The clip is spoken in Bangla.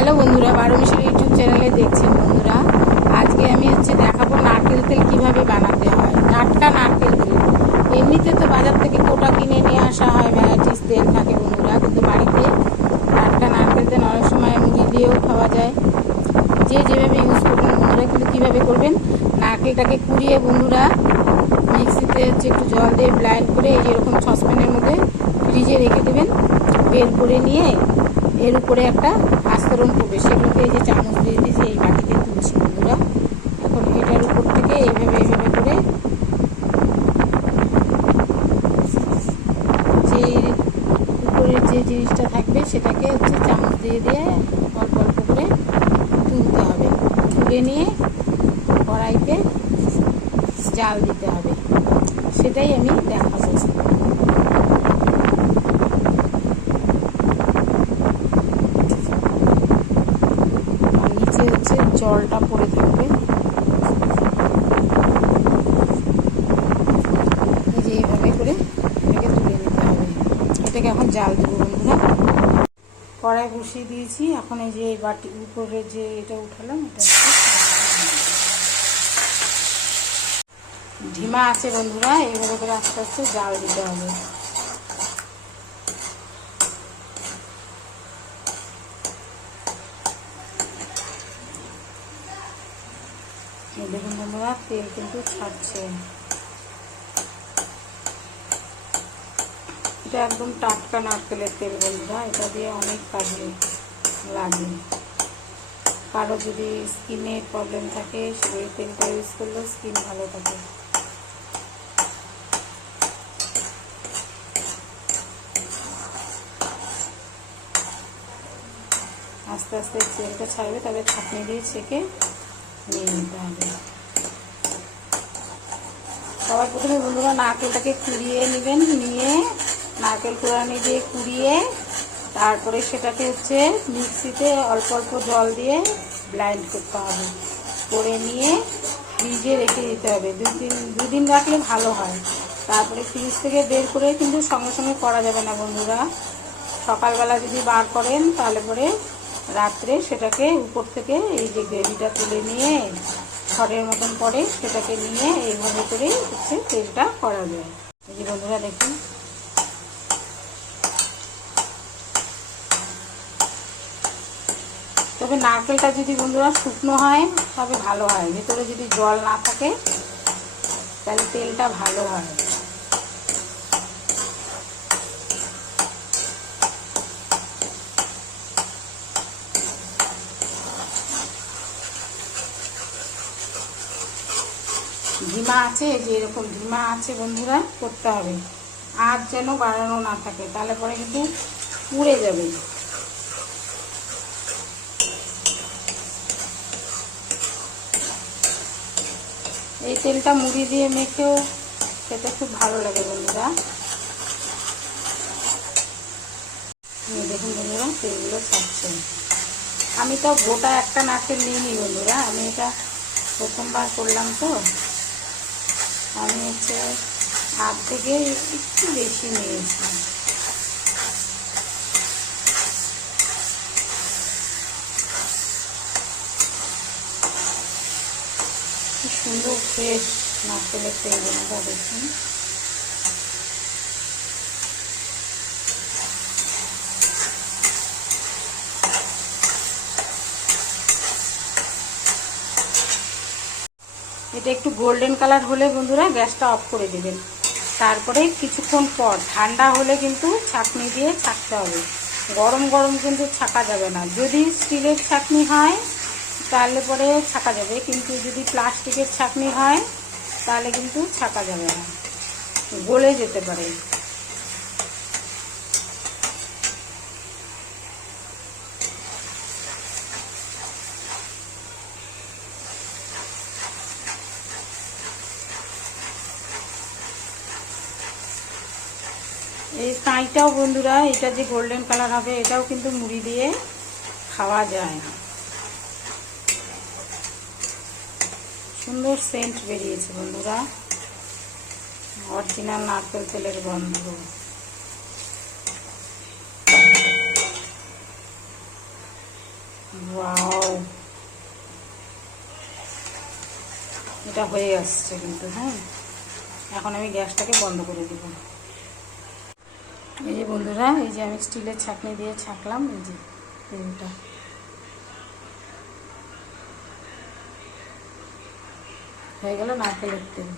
হ্যালো বন্ধুরা, 12 মিশার ইউটিউব চ্যানেলে দেখছেন বন্ধুরা। আজকে আমি দেখাবো নারকেল তেল কিভাবে বানাতে হয়। টাটকা নারকেল তেল, এমনিতে তো বাজার থেকে কোটা কিনে নিয়ে আসা হয়, ভ্যারাইটিস তেল থাকে বন্ধুরা, কিন্তু বাড়িতে টাটকা নারকেল তেল অনেক সময় মুড়ি দিয়েও খাওয়া যায়। যে যেভাবে ইউজ করবেন বন্ধুরা, কিন্তু কীভাবে করবেন, নারকেলটাকে কুড়িয়ে বন্ধুরা মিক্সিতে একটু জল দিয়ে ব্লাইন্ড করে এই যেরকম সসপ্যানের মধ্যে ফ্রিজে রেখে দেবেন। বের করে নিয়ে এর উপরে একটা আস্তরণ করবে, সেগুলোকে এই যে চামচ দিয়ে দিয়েছি, এই বাটিতে তুলছি বন্ধুরা। এখন এটার উপর থেকে এইভাবে করে যে উপরের যে জিনিসটা থাকবে সেটাকে চামচ দিয়ে অল্প অল্প করে তুলতে হবে। তুলে নিয়ে কড়াইতে জাল দিতে হবে, সেটাই আমি দেখাবো। জলটা পড়ে থাকবে, এই যে এইভাবে করে এটাকে তুলে নিতে হবে। এটাকে এখন জাল দেবো বন্ধুরা। কড়াই বসিয়ে দিয়েছি, এখন এই যে এই বাটি উপরে যে এটা উঠালাম, এটা ঢিমা আছে বন্ধুরা, এইভাবে করে আস্তে আস্তে জাল দিতে হবে। দেখুন বন্ধুরা, তেল কিন্তু ছাড়ছে। এটা একদম টাটকা নারকেলের তেল বন্ধুরা, এটা দিয়ে অনেক কাজে লাগে। কারো যদি স্কিনের প্রবলেম থাকে, সেই তেলটা ইউজ করলেও স্কিন ভালো থাকে। আস্তে আস্তে তেলটা ছাড়বে, তবে ছাঁকনি দিয়ে ছেঁকে নিয়ে নিতে হবে। সবার প্রথমে বন্ধুরা নারকেলটাকে কুড়িয়ে নেবেন, নিয়ে নারকেল কোড়ানি দিয়ে কুড়িয়ে তারপরে সেটাকে মিক্সিতে অল্প অল্প জল দিয়ে ব্লাইন্ড করতে হবে। করে নিয়ে ফ্রিজে রেখে দিতে হবে। দুদিন রাখলে ভালো হয়। তারপরে ফ্রিজ থেকে বের করে কিন্তু সঙ্গে সঙ্গে করা যাবে না বন্ধুরা। সকালবেলা যদি বার করেন তাহলে পরে রাত্রে সেটাকে উপর থেকে এই যে গ্রেভিটা তুলে নিয়ে খড়ের মতন পরে সেটাকে নিয়ে এইভাবে করে তেলটা করা যায়। এই যে বন্ধুরা দেখুন, তবে নারকেলটা যদি বন্ধুরা শুকনো হয় তবে ভালো হয়, ভেতরে যদি জল না থাকে তাহলে তেলটা ভালো হয়। ধিমা আছে, যে এরকম ধিমা আছে বন্ধুরা করতে হবে, আর যেন বাড়ানো না থাকে, তাহলে পরে কিন্তু পুড়ে যাবে। এই তেলটা মুড়ি দিয়ে মেখেও খেতে খুব ভালো লাগে বন্ধুরা। দেখুন বন্ধুরা, তেলগুলো ছাড়ছে। আমি তো গোটা একটা নারকেল নিইনি বন্ধুরা, আমি এটা প্রথমবার করলাম, তো আমি হাত থেকে একটু বেশি নিয়েছি। কি সুন্দর ফ্রেশ নারকেলের তেল বন্ধুরা, দেখুন। এটা একটু গোল্ডেন কালার হলে বন্ধুরা গ্যাসটা অফ করে দেবেন। তারপরে কিছুক্ষণ পর ঠান্ডা হলে কিন্তু ছাঁকনি দিয়ে ছাঁকতে হবে। গরম গরম কিন্তু ছাঁকা যাবে না। যদি স্টিলের ছাঁকনি হয় তাহলে পরে ছাঁকা যাবে, কিন্তু যদি প্লাস্টিকের ছাঁকনি হয় তাহলে কিন্তু ছাঁকা যাবে না, গলে যেতে পারে। এই কাঁইটাও বন্ধুরা, এটা যে গোল্ডেন কালার হবে এটাও কিন্তু মুড়ি দিয়ে খাওয়া যায়। সুন্দর সেন্ট বেরিয়েছে বন্ধুরা, অরিজিনাল নারকেল তেলের গন্ধ। ওয়াও, এটা হয়ে আসছে কিন্তু। হ্যাঁ, এখন আমি গ্যাসটাকে বন্ধ করে দিব। এই যে বন্ধুরা, এই যে আমি স্টিলের ছাঁকনি দিয়ে ছাঁকলাম, এই যে তেলটা হয়ে গেল নারকেলের তেল।